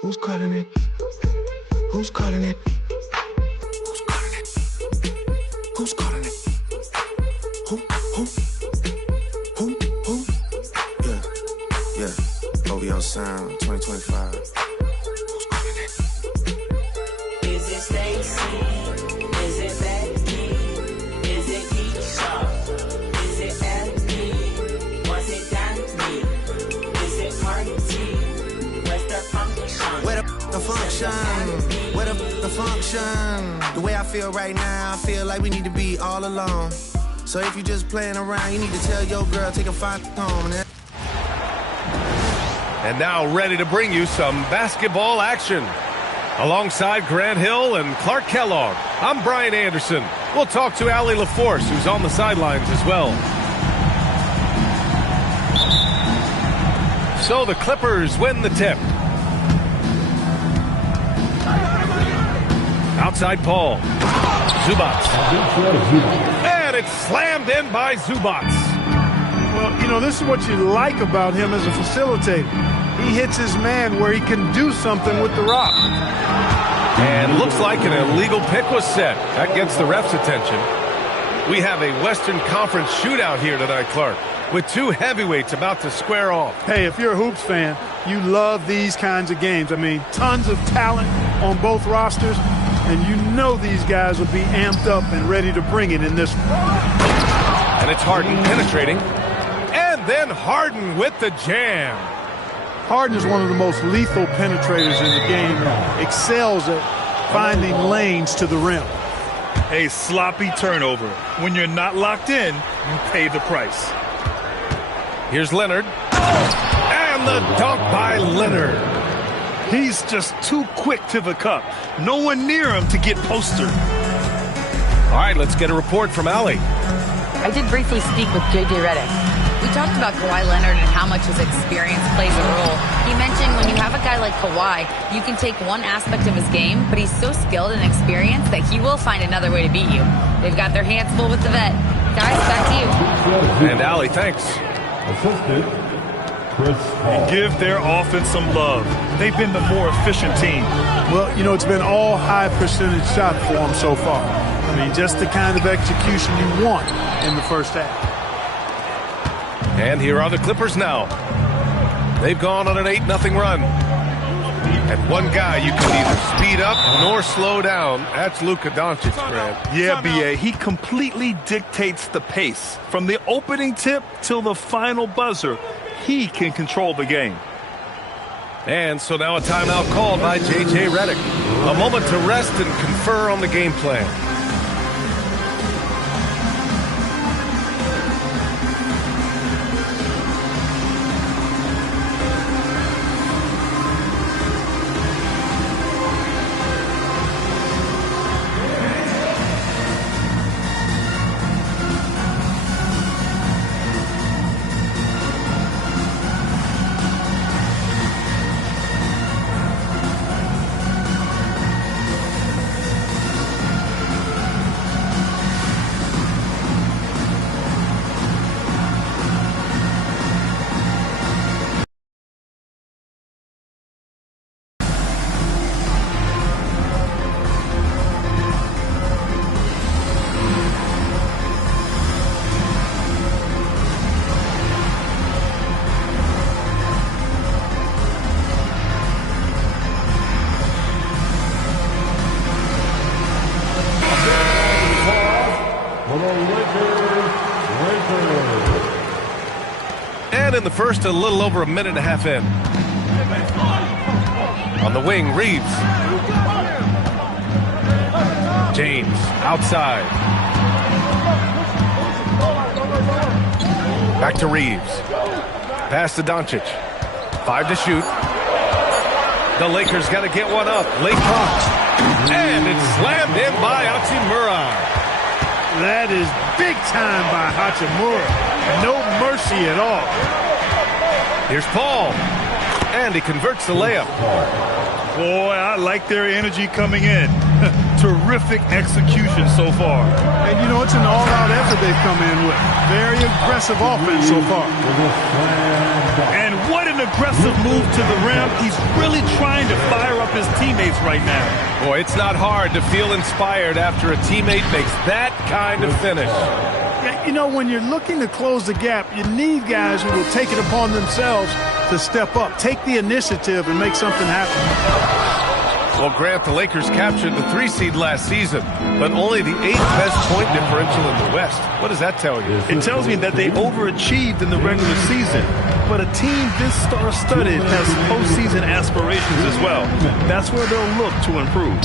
Who's calling it? Who's calling it? Who's calling it? Who's calling it? Who? Yeah. OVO Sound 2025. Who's calling it? Is it Stacy? Is it Becky? Is it Keisha? Is it Abby? Was it Danny? Is it Marty? Where's the function? Where the function? Where the function? The way I feel right now, I feel like we need to be all alone. So if you're just playing around, you need to tell your girl, take a fine home. And now ready to bring you some basketball action. Alongside Grant Hill and Clark Kellogg, I'm Brian Anderson. We'll talk to Allie LaForce, who's on the sidelines as well. So the Clippers win the tip. Outside Paul. Zubats. And it's slammed in by Zubats. Well, you know, this is what you like about him as a facilitator. He hits his man where he can do something with the rock. And looks like an illegal pick was set. That gets the ref's attention. We have a Western Conference shootout here tonight, Clark, with two heavyweights about to square off. Hey, if you're a hoops fan, you love these kinds of games. I mean, tons of talent on both rosters, and you know these guys will be amped up and ready to bring it in this one. And it's Harden penetrating. And then Harden with the jam. Harden is one of the most lethal penetrators in the game and excels at finding lanes to the rim. A sloppy turnover. When you're not locked in, you pay the price. Here's Leonard. And the dunk by Leonard. He's just too quick to the cup. No one near him to get postered. All right, let's get a report from Allie. I did briefly speak with J.J. Redick. We talked about Kawhi Leonard and how much his experience plays a role. He mentioned when you have a guy like Kawhi, you can take one aspect of his game, but he's so skilled and experienced that he will find another way to beat you. They've got their hands full with the vet. Guys, back to you. And Allie, thanks. Give their offense some love. They've been the more efficient team. Well, you know, it's been all high percentage shot for them so far. I mean, just the kind of execution you want in the first half. And here are the Clippers now. They've gone on an 8-0 run. And one guy you can neither speed up nor slow down. That's Luka Doncic, Grant. Yeah, B.A., he completely dictates the pace. From the opening tip till the final buzzer, he can control the game. And so now a timeout called by J.J. Redick. A moment to rest and confer on the game plan. And in the first, a little over a minute and a half in. On the wing, Reeves. James, outside. Back to Reeves. Pass to Doncic. 5 to shoot. The Lakers got to get one up. Late clock. And it's slammed in by Hachimura. That is big time by Hachimura. No mercy at all. Here's Paul. And he converts the layup. Boy, I like their energy coming in. Terrific execution so far. And, you know, it's an all-out effort they've come in with. Very aggressive offense so far. And what an aggressive move to the rim. He's really trying to fire up his teammates right now. Boy, it's not hard to feel inspired after a teammate makes that kind of finish. Yeah, you know, when you're looking to close the gap, you need guys who will take it upon themselves to step up, take the initiative, and make something happen. Well, Grant, the Lakers captured the 3 seed last season, but only the 8th best point differential in the West. What does that tell you? It tells me that they overachieved in the regular season. But a team this star-studded has postseason aspirations as well. That's where they'll look to improve.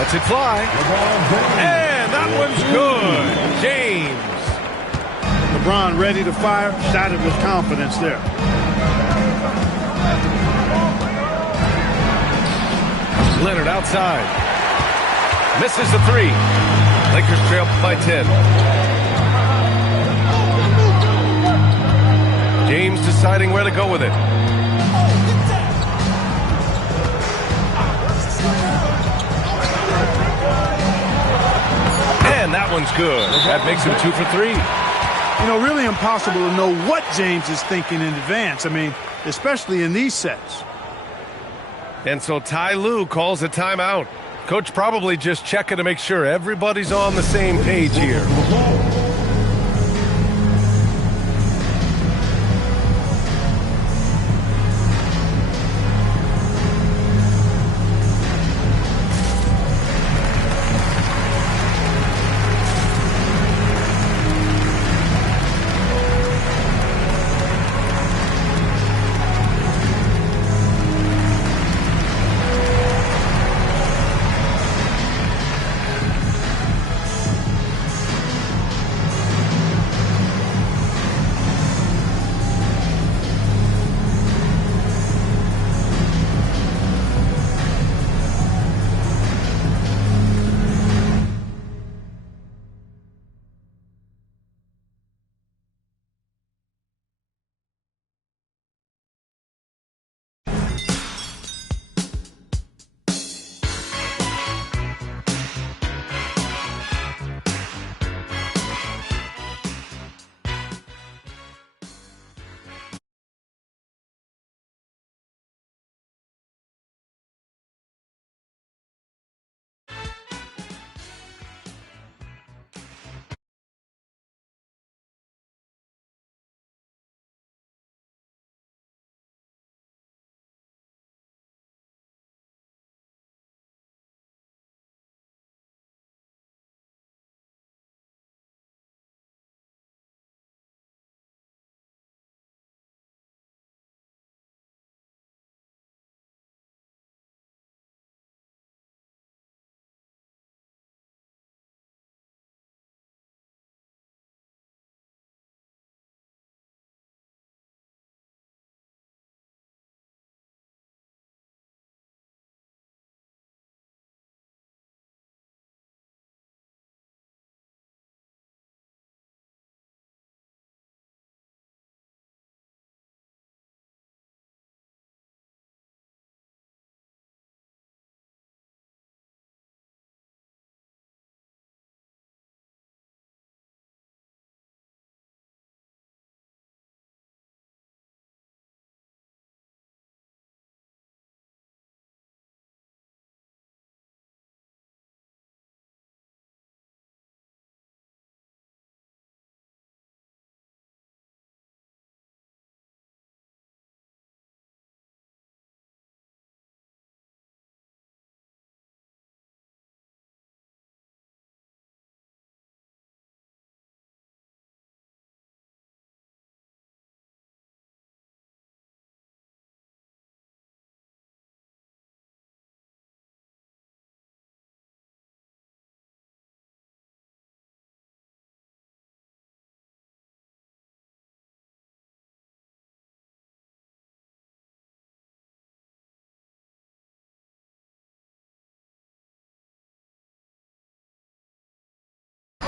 Lets it fly. And that one's good. James. LeBron ready to fire, shot it with confidence there. Leonard outside. Misses the 3. Lakers trail by 10. James deciding where to go with it. And that one's good. That makes him 2 for 3. You know, really impossible to know what James is thinking in advance. I mean, especially in these sets. And so Ty Lue calls a timeout. Coach probably just checking to make sure everybody's on the same page here.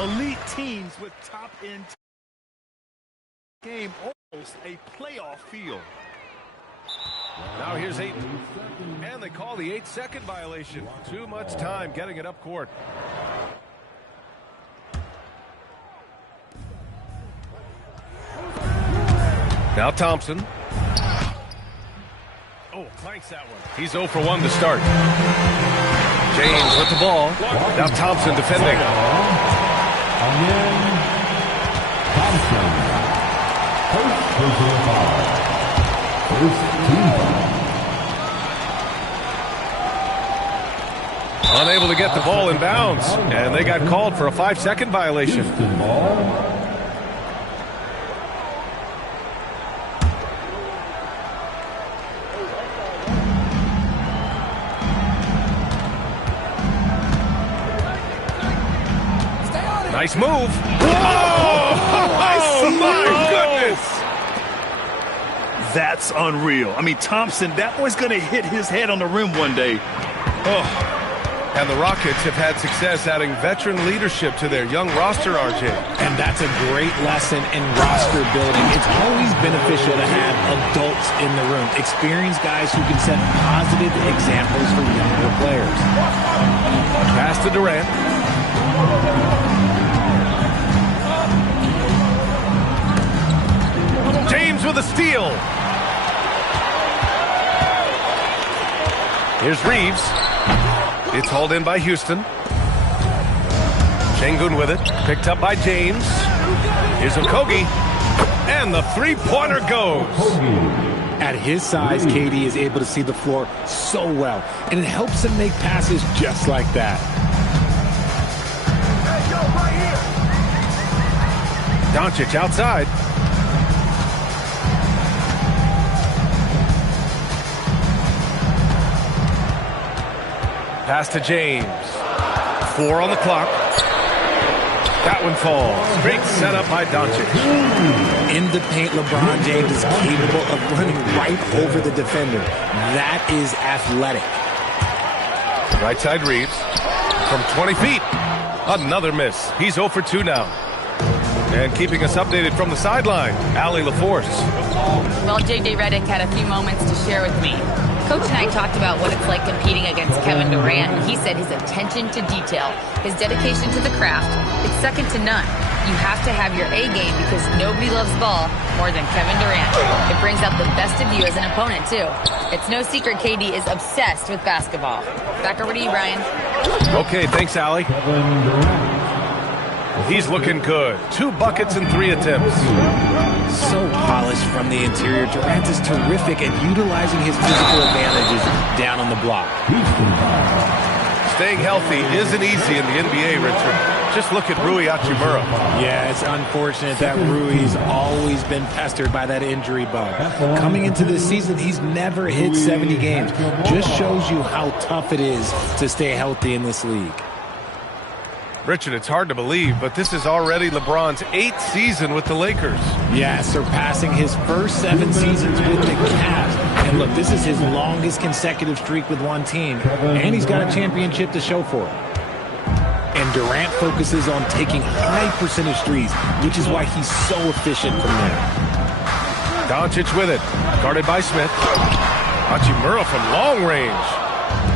Elite teams with top-end game, almost a playoff feel. Now here's Ayton. And they call the 8-second violation. Too much time getting it up court. Now Thompson. Oh, clanks that one. He's 0 for 1 to start. James with the ball. Now Thompson defending. Unable to get the ball in bounds, and they got called for a 5-second violation. Nice move. Whoa! Oh, my goodness! That's unreal. I mean, Thompson, that boy's going to hit his head on the rim one day. Oh. And the Rockets have had success adding veteran leadership to their young roster, RJ. And that's a great lesson in roster building. It's always beneficial to have adults in the room, experienced guys who can set positive examples for younger players. Pass to Durant. James with a steal. Here's Reeves. It's hauled in by Houston. Şengün with it. Picked up by James. Here's Okogie. And the three-pointer goes. At his size, KD is able to see the floor so well, and it helps him make passes just like that. Doncic outside. Pass to James. 4 on the clock. That one falls. Great setup by Doncic. In the paint, LeBron James is capable of running right over the defender. That is athletic. Right side Reeves. From 20 feet. Another miss. He's 0 for 2 now. And keeping us updated from the sideline, Allie LaForce. Well, J.J. Redick had a few moments to share with me. Coach and I talked about what it's like competing against Kevin Durant, and he said his attention to detail, his dedication to the craft, it's second to none. You have to have your A game because nobody loves ball more than Kevin Durant. It brings out the best of you as an opponent, too. It's no secret KD is obsessed with basketball. Back over to you, Brian. Okay, thanks, Allie. He's looking good. 2 buckets and 3 attempts. So polished from the interior. Durant is terrific at utilizing his physical advantages down on the block. Staying healthy isn't easy in the NBA, Richard. Just look at Rui Hachimura. Yeah, it's unfortunate that Rui's always been pestered by that injury bug. Coming into this season, he's never hit 70 games. Just shows you how tough it is to stay healthy in this league. Richard, it's hard to believe, but this is already LeBron's 8th season with the Lakers. Yeah, surpassing his first 7 seasons with the Cavs. And look, this is his longest consecutive streak with one team, and he's got a championship to show for it. And Durant focuses on taking high percentage threes, which is why he's so efficient from there. Doncic with it, guarded by Smith. Hachimura from long range.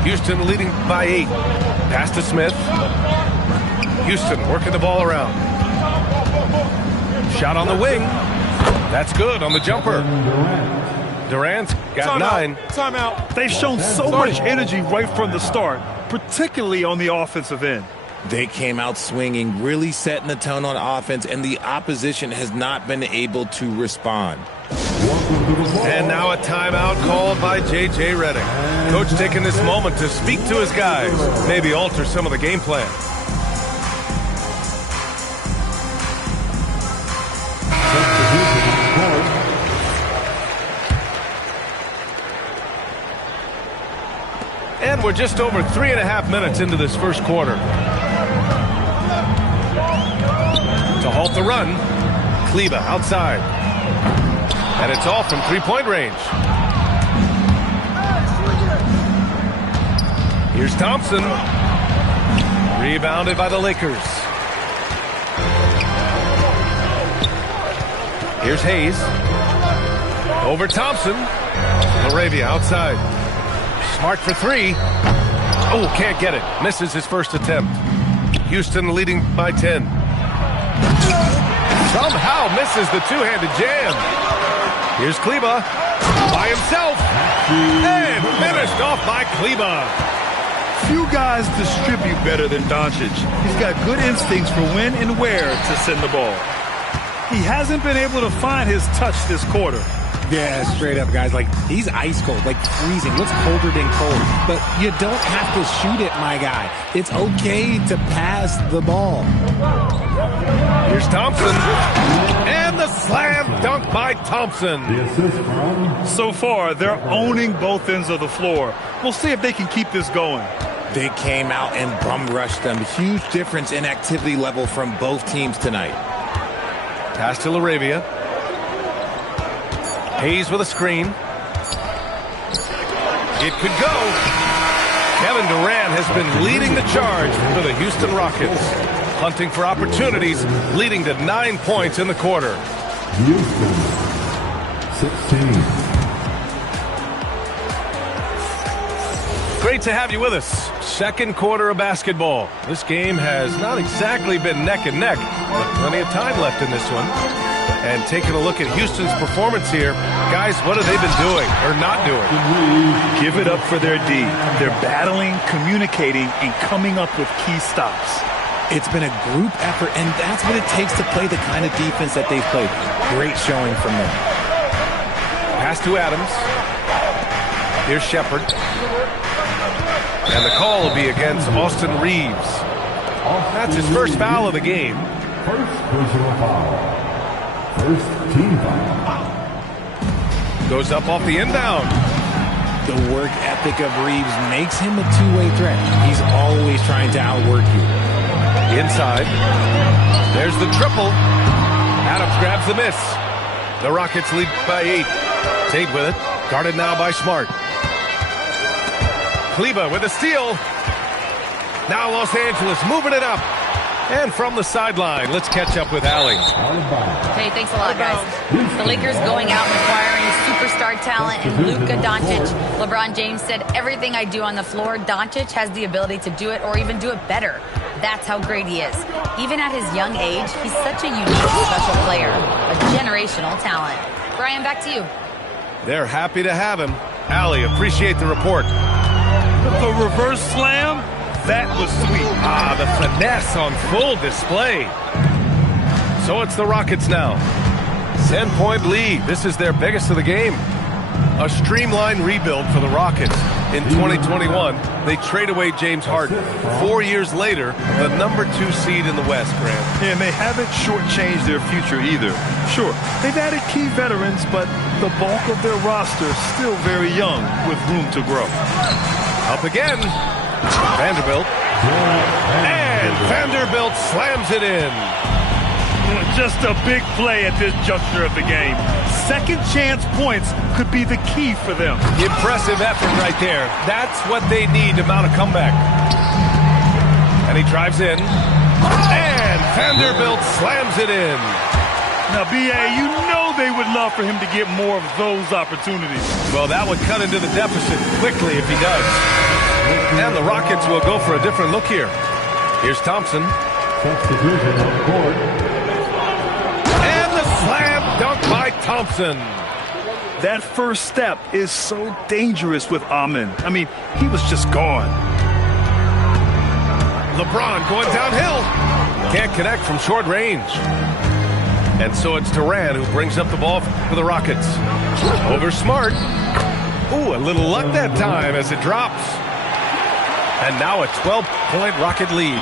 Houston leading by 8. Pass to Smith. Houston working the ball around. Shot on the wing. That's good on the jumper. Durant's got 9. Timeout. They've shown so much energy right from the start, particularly on the offensive end. They came out swinging, really setting the tone on offense, and the opposition has not been able to respond. And now a timeout called by J.J. Redick. Coach taking this moment to speak to his guys, maybe alter some of the game plan. And we're just over 3.5 minutes into this first quarter. To halt the run, Kleber outside. And it's all from 3-point range. Here's Thompson. Rebounded by the Lakers. Here's Hayes. Over Thompson. LaRavia outside. Smart for three. Oh, can't get it. Misses his first attempt. Houston leading by 10. Somehow misses the two-handed jam. Here's Kleba by himself. And finished off by Kleba. Few guys distribute better than Doncic. He's got good instincts for when and where to send the ball. He hasn't been able to find his touch this quarter. Yeah, straight up, guys. Like, he's ice cold, like freezing. What's colder than cold? But you don't have to shoot it, my guy. It's okay to pass the ball. Here's Thompson. And the slam dunk by Thompson. So far, they're owning both ends of the floor. We'll see if they can keep this going. They came out and bum rushed them. Huge difference in activity level from both teams tonight. Pass to LaRavia. Hayes with a screen. It could go. Kevin Durant has been leading the charge for the Houston Rockets. Hunting for opportunities, leading to 9 points in the quarter. Houston, 16. Great to have you with us. Second quarter of basketball. This game has not exactly been neck and neck, but plenty of time left in this one. And taking a look at Houston's performance here, guys, what have they been doing or not doing? Give it up for their D. They're battling, communicating, and coming up with key stops. It's been a group effort, and that's what it takes to play the kind of defense that they've played. Great showing from them. Pass to Adams. Here's Shepard. And the call will be against Austin Reeves. That's his first foul of the game. First personal foul. First team foul. Goes up off the inbound. The work ethic of Reeves makes him a two-way threat. He's always trying to outwork you. Inside. There's the triple. Adams grabs the miss. The Rockets lead by 8. Tate with it. Guarded now by Smart. Kleba with a steal. Now Los Angeles moving it up. And from the sideline, let's catch up with Allie. Hey, thanks a lot, guys. The Lakers going out and acquiring superstar talent and Luka Doncic. LeBron James said, everything I do on the floor, Doncic has the ability to do it or even do it better. That's how great he is. Even at his young age, he's such a unique, special player. A generational talent. Brian, back to you. They're happy to have him. Allie, appreciate the report. The reverse slam, that was sweet. Ah, the finesse on full display. So it's the Rockets now. 10-point lead. This is their biggest of the game. A streamlined rebuild for the Rockets. In 2021, they trade away James Harden. 4 years later, the #2 seed in the West, Grant. And they haven't shortchanged their future either. Sure, they've added key veterans, but the bulk of their roster is still very young with room to grow. Up again. Vanderbilt. And Vanderbilt slams it in. Just a big play at this juncture of the game. Second chance points could be the key for them. Impressive effort right there. That's what they need to mount a comeback. And he drives in. And Vanderbilt slams it in. Now, B.A., you know they would love for him to get more of those opportunities. Well, that would cut into the deficit quickly if he does. And the Rockets will go for a different look here. Here's Thompson. Substitution on the court. And the slam dunk by Thompson. That first step is so dangerous with Amen. I mean, he was just gone. LeBron going downhill. Can't connect from short range. And so it's Durant who brings up the ball for the Rockets. Over Smart. Ooh, a little luck that time as it drops. And now a 12-point Rocket lead.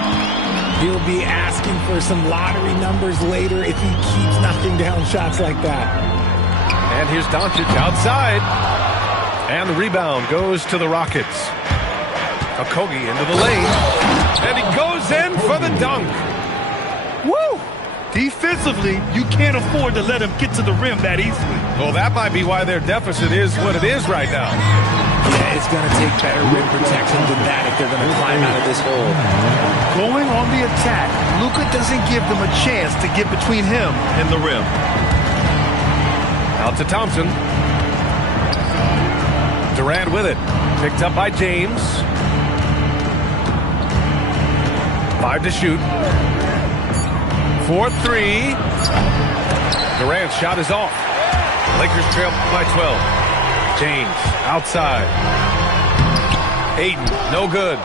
He'll be asking for some lottery numbers later if he keeps knocking down shots like that. And here's Doncic outside. And the rebound goes to the Rockets. Okogie into the lane. And he goes in for the dunk. Woo! Defensively, you can't afford to let him get to the rim that easily. Well, that might be why their deficit is what it is right now. Yeah, it's going to take better rim protection than that if they're going to climb out of this hole. Going on the attack, Luka doesn't give them a chance to get between him and the rim. Out to Thompson. Durant with it. Picked up by James. 5 to shoot. 4-3. Durant's shot is off. Lakers trail by 12. James outside. Ayton, no good.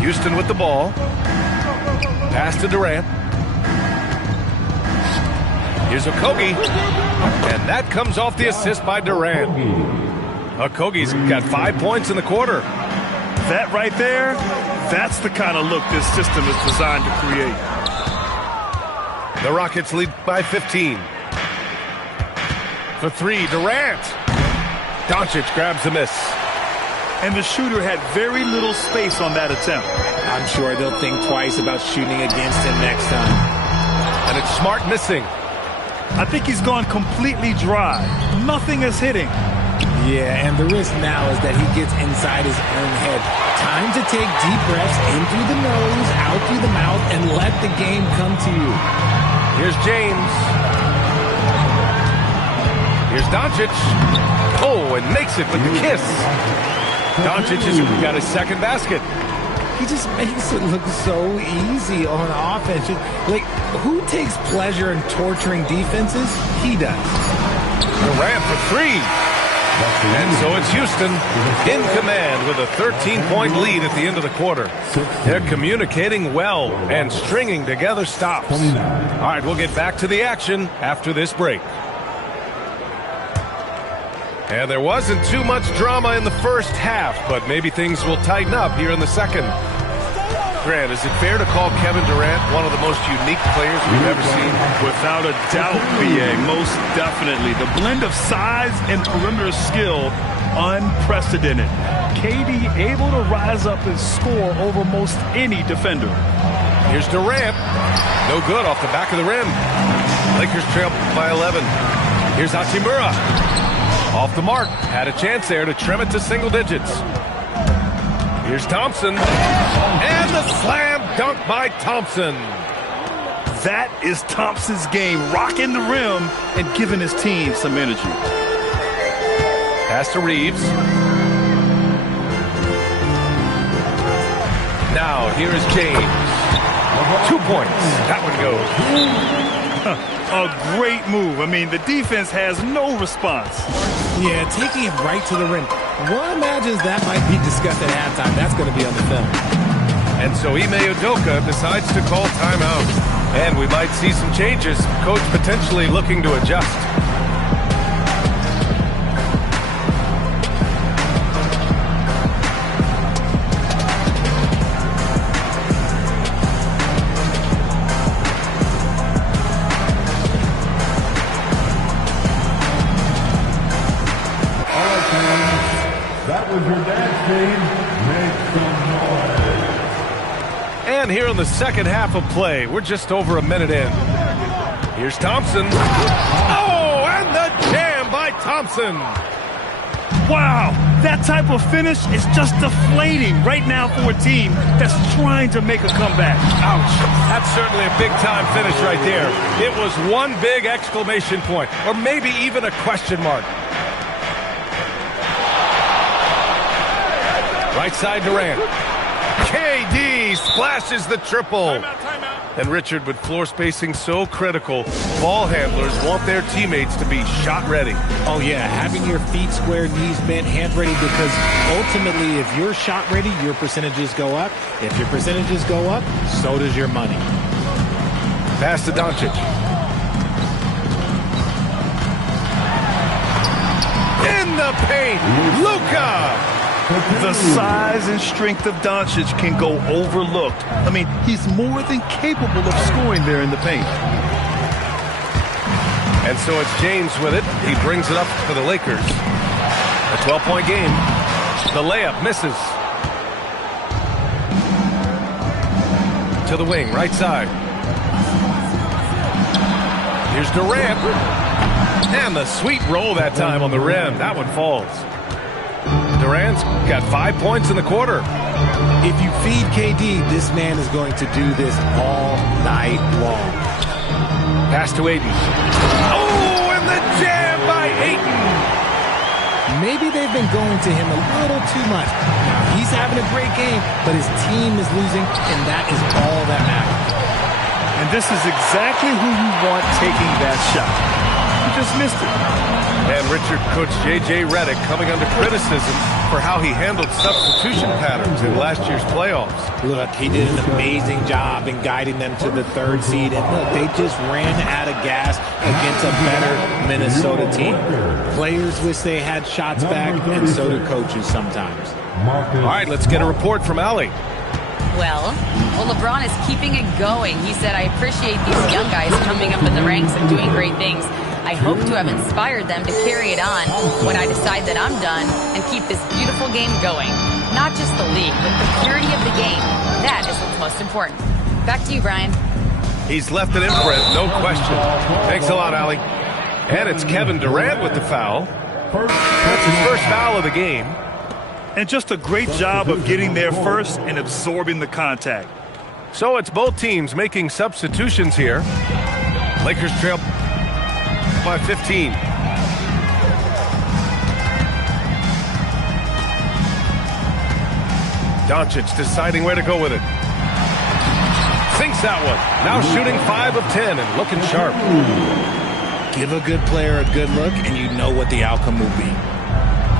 Houston with the ball. Pass to Durant. Here's Okogie. And that comes off the assist by Durant. Okogie's got 5 points in the quarter. That right there, that's the kind of look this system is designed to create. The Rockets lead by 15. For 3, Durant. Doncic grabs the miss. And the shooter had very little space on that attempt. I'm sure they'll think twice about shooting against him next time. And it's Smart missing. I think he's gone completely dry. Nothing is hitting. Yeah, and the risk now is that he gets inside his own head. Time to take deep breaths in through the nose, out through the mouth, and let the game come to you. Here's James. Here's Doncic. Oh, and makes it with the kiss. Doncic has got his second basket. He just makes it look so easy on offense. Like, who takes pleasure in torturing defenses? He does. Durant for 3. And so it's Houston in command with a 13-point lead at the end of the quarter. They're communicating well and stringing together stops. All right, we'll get back to the action after this break. And there wasn't too much drama in the first half, but maybe things will tighten up here in the second. Grant, is it fair to call Kevin Durant one of the most unique players we've ever seen? Without a doubt, B.A., most definitely. The blend of size and perimeter skill, unprecedented. KD able to rise up and score over most any defender. Here's Durant. No good off the back of the rim. Lakers trail by 11. Here's Hachimura. Off the mark. Had a chance there to trim it to single digits. Here's Thompson. And the slam dunk by Thompson. That is Thompson's game, rocking the rim and giving his team some energy. Pass to Reeves. Now, here is James. 2 points. That one goes. A great move. I mean, the defense has no response. Yeah, taking it right to the rim. One imagines that might be discussed at halftime. That's going to be on the film. And so Ime Udoka decides to call timeout. And we might see some changes. Coach potentially looking to adjust. And here in the second half of play, we're just over a minute in. Here's Thompson. Oh, and the jam by Thompson. Wow, that type of finish is just deflating right now for a team that's trying to make a comeback. Ouch. That's certainly a big-time finish right there. It was one big exclamation point, or maybe even a question mark. Right side Durant. KD splashes the triple. Timeout. And Richard, with floor spacing so critical, ball handlers want their teammates to be shot ready. Oh, yeah, having your feet square, knees bent, hands ready, because ultimately if you're shot ready, your percentages go up. If your percentages go up, so does your money. Pass to Doncic. In the paint, Luka. The size and strength of Doncic can go overlooked. I mean, he's more than capable of scoring there in the paint. And so it's James with it. He brings it up for the Lakers. A 12-point game. The layup misses. To the wing, right side. Here's Durant. And the sweet roll that time on the rim. That one falls. Durant's got 5 points in the quarter. If you feed KD, this man is going to do this all night long. Pass to Ayton. Oh, and the jam by Ayton. Maybe they've been going to him a little too much. Now, he's having a great game, but his team is losing, and that is all that matters. And this is exactly who you want taking that shot. You just missed it. And Richard, Coach J.J. Redick coming under criticism for how he handled substitution patterns in last year's playoffs. Look, he did an amazing job in guiding them to the 3rd seed. And look, they just ran out of gas against a better Minnesota team. Players wish they had shots back, and so do coaches sometimes. All right, let's get a report from Allie. Well, LeBron is keeping it going. He said, I appreciate these young guys coming up in the ranks and doing great things. I hope to have inspired them to carry it on when I decide that I'm done and keep this beautiful game going. Not just the league, but the purity of the game. That is what's most important. Back to you, Brian. He's left an imprint, no question. Thanks a lot, Allie. And it's Kevin Durant with the foul. That's his first foul of the game. And just a great job of getting there first and absorbing the contact. So it's both teams making substitutions here. Lakers trail by 15. Doncic deciding where to go with it. Sinks that one. Now shooting 5 of 10 and looking sharp. Give a good player a good look, and you know what the outcome will be.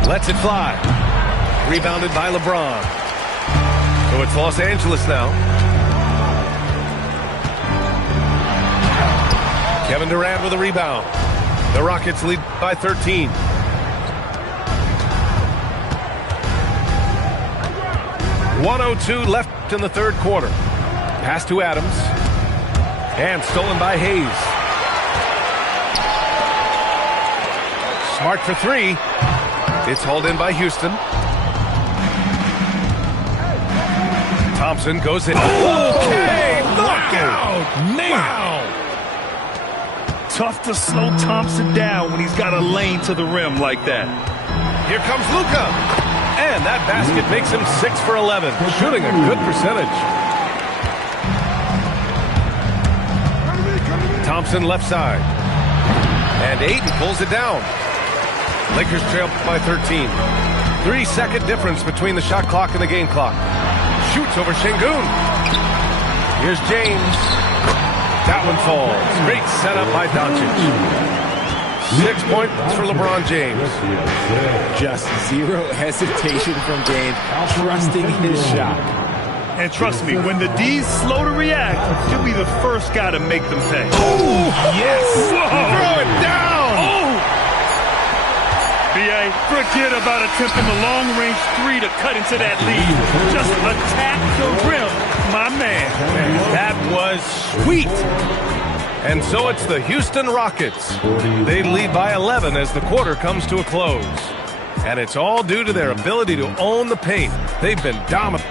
Lets it fly. Rebounded by LeBron. So it's Los Angeles now. Kevin Durant with a rebound. The Rockets lead by 13. .102 left in the 3rd quarter. Pass to Adams. And stolen by Hayes. Smart for 3. It's hauled in by Houston. Thompson goes in. Okay! Knockout! Wow! Tough to slow Thompson down when he's got a lane to the rim like that. Here comes Luka. And that basket makes him 6 for 11. Shooting a good percentage. Thompson left side. And Ayton pulls it down. Lakers trail by 13. 3-second difference between the shot clock and the game clock. Shoots over Şengün. Here's James. That one falls. Great setup by Doncic. 6 points for LeBron James. Just zero hesitation from James, trusting his shot. And trust me, when the D's slow to react, he'll be the first guy to make them pay. Oh, yes. Whoa. Throw it down. Oh. B.A., forget about attempting the long-range 3 to cut into that lead. Just attack the rim, my man. That was sweet. And so it's the Houston Rockets. They lead by 11 as the quarter comes to a close. And it's all due to their ability to own the paint. They've been dominant.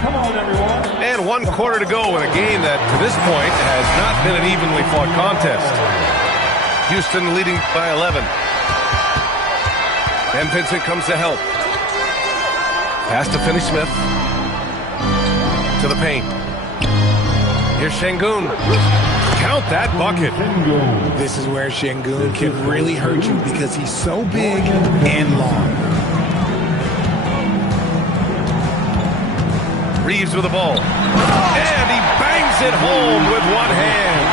Come on, everyone. And 1 quarter to go in a game that, to this point, has not been an evenly fought contest. Houston leading by 11. And Vincent comes to help. Pass to Finney-Smith. To the paint. Here's Şengün. Count that bucket. This is where Şengün can really hurt you because he's so big and long. Reeves with the ball. And he bangs it home with one hand.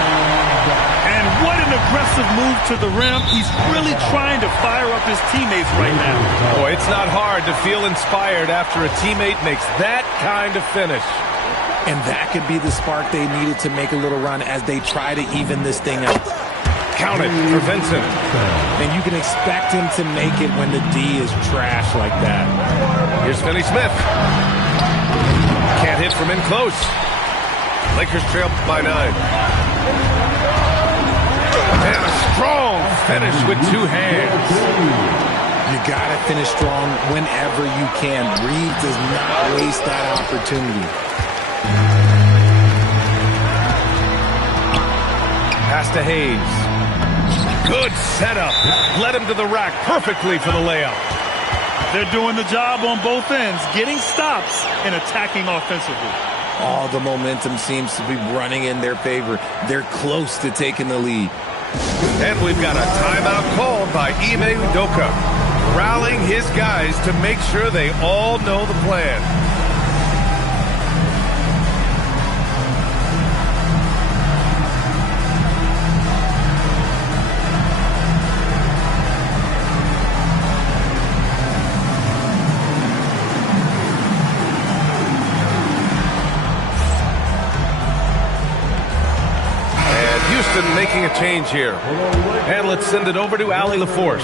And what an aggressive move to the rim. He's really trying to fire up his teammates right now. Boy, it's not hard to feel inspired after a teammate makes that kind of finish. And that could be the spark they needed to make a little run as they try to even this thing up. Count it for Vincent. And you can expect him to make it when the D is trash like that. Here's Finney-Smith. Can't hit from in close. Lakers trail by 9. And a strong finish with 2 hands. You gotta finish strong whenever you can. Reeves does not waste that opportunity. Pass to Hayes. Good setup. Led him to the rack perfectly for the layup. They're doing the job on both ends, getting stops and attacking offensively. All the momentum seems to be running in their favor. They're close to taking the lead. And we've got a timeout called by Ime Udoka, rallying his guys to make sure they all know the plan. Making a change here. And let's send it over to Allie LaForce.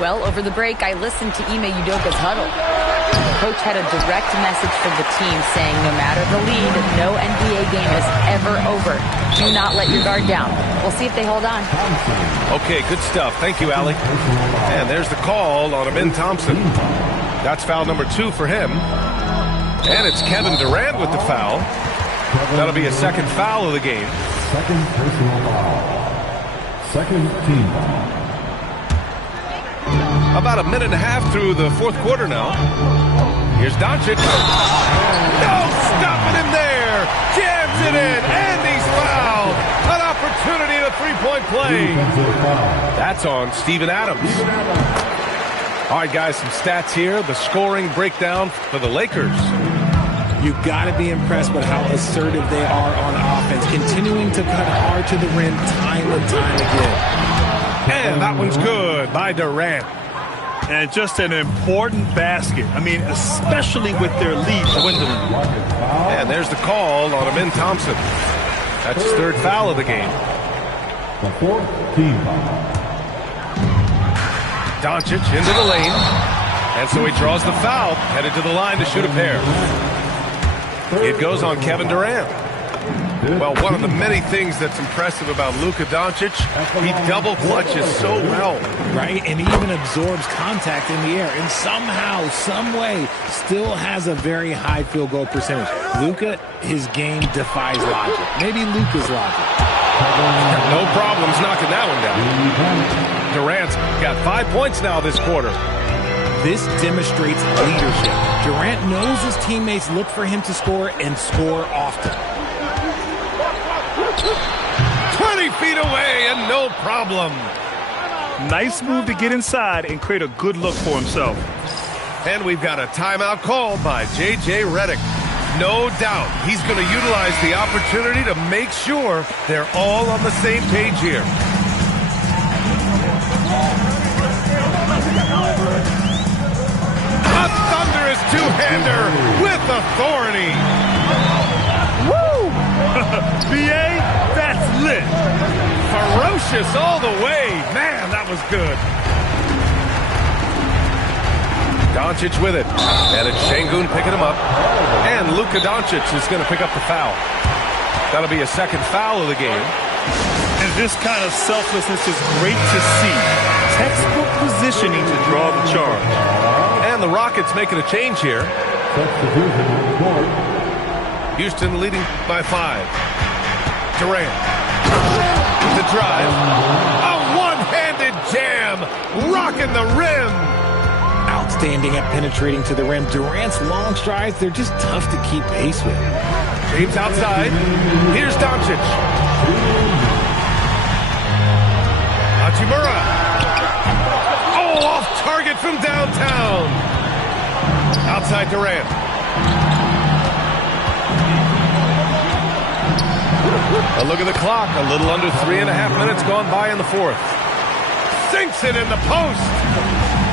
Well, over the break, I listened to Ime Udoka's huddle. The coach had a direct message for the team saying no matter the lead, no NBA game is ever over. Do not let your guard down. We'll see if they hold on. Okay, good stuff. Thank you, Allie. And there's the call on Amin Thompson. That's foul number 2 for him. And it's Kevin Durant with the foul. That'll be a second foul of the game. Second personal foul. Second team foul. About a minute and a half through the fourth quarter now. Here's Doncic. No stopping him there. Jams it in, and he's fouled. An opportunity at a three-point play. That's on Steven Adams. All right, guys, some stats here. The scoring breakdown for the Lakers. You've got to be impressed with how assertive they are on offense, continuing to cut hard to the rim time and time again. And that one's good by Durant. And just an important basket. I mean, especially with their lead dwindling. And there's the call on Amin Thompson. That's his third foul of the game. The fourth team foul. Doncic into the lane. And so he draws the foul, headed to the line to shoot a pair. It goes on Kevin Durant. Well, one of the many things that's impressive about Luka Doncic, he double clutches so well. Right, and he even absorbs contact in the air, and somehow, some way, still has a very high field goal percentage. Luka, his game defies logic. Maybe Luka's logic. No problems knocking that one down. Durant's got 5 points now this quarter. This demonstrates leadership. Durant knows his teammates look for him to score and score often. 20 feet away and no problem. Nice move to get inside and create a good look for himself. And we've got a timeout called by J.J. Redick. No doubt he's going to utilize the opportunity to make sure they're all on the same page here. A thunderous two-hander with authority. Woo! BA, that's lit. Ferocious all the way. Man, that was good. Doncic with it. And it's Şengün picking him up. And Luka Doncic is going to pick up the foul. That'll be a second foul of the game. And this kind of selflessness is great to see. Textbook positioning to draw the charge. And the Rockets making a change here. Houston leading by 5. Durant. The drive. A one-handed jam. Rocking the rim. Outstanding at penetrating to the rim. Durant's long strides, they're just tough to keep pace with. James outside. Here's Doncic. Hachimura. Oh, off target from downtown. Outside Durant. A look at the clock. A little under 3.5 minutes gone by in the fourth. Sinks it in the post.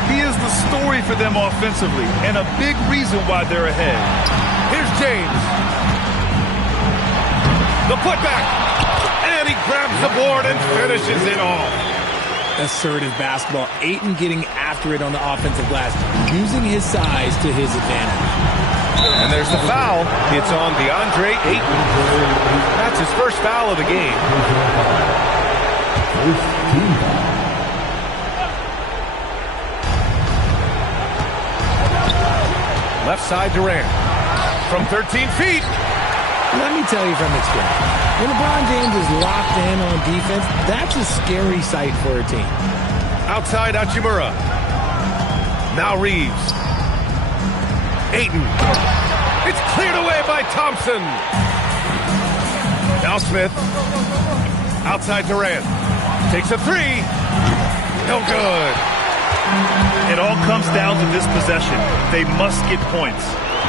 He is the story for them offensively and a big reason why they're ahead. Here's James. The putback. And he grabs the board and finishes it off. Assertive basketball. Ayton getting after it on the offensive glass, using his size to his advantage. And there's the foul. It's on DeAndre Ayton. That's his first foul of the game. Left side Durant. From 13 feet. Let me tell you from experience, when LeBron James is locked in on defense, that's a scary sight for a team. Outside Hachimura. Now Reeves. Ayton. It's cleared away by Thompson. Now Smith. Outside Durant. Takes a three. No good. It all comes down to this possession. They must get points.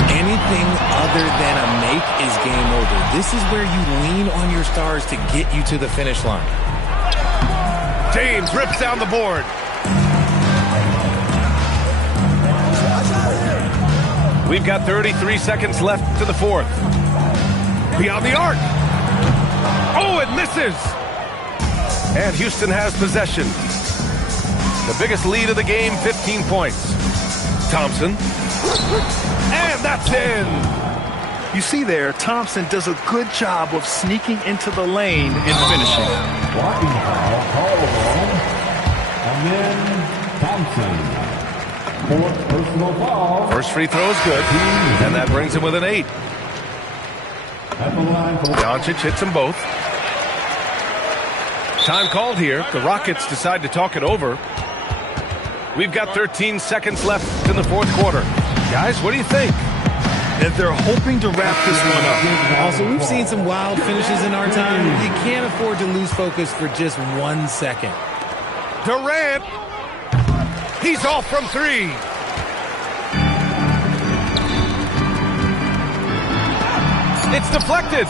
Anything other than a make is game over. This is where you lean on your stars to get you to the finish line. James rips down the board. We've got 33 seconds left to the fourth. Beyond the arc. Oh, it misses. And Houston has possession. The biggest lead of the game, 15 points. Thompson. And that's in. You see there, Thompson does a good job of sneaking into the lane and finishing. Blocking foul, called on. And then Thompson. Fourth personal foul. First free throw is good. And that brings him with an 8. At the line for Doncic hits them both. Time called here. The Rockets decide to talk it over. We've got 13 seconds left in the fourth quarter. Guys, what do you think? And they're hoping to wrap this one up. Also, we've seen some wild finishes in our time. You can't afford to lose focus for just 1 second. Durant. He's off from three. It's deflected.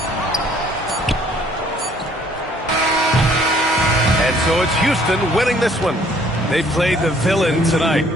And so it's Houston winning this one. They played the villain tonight.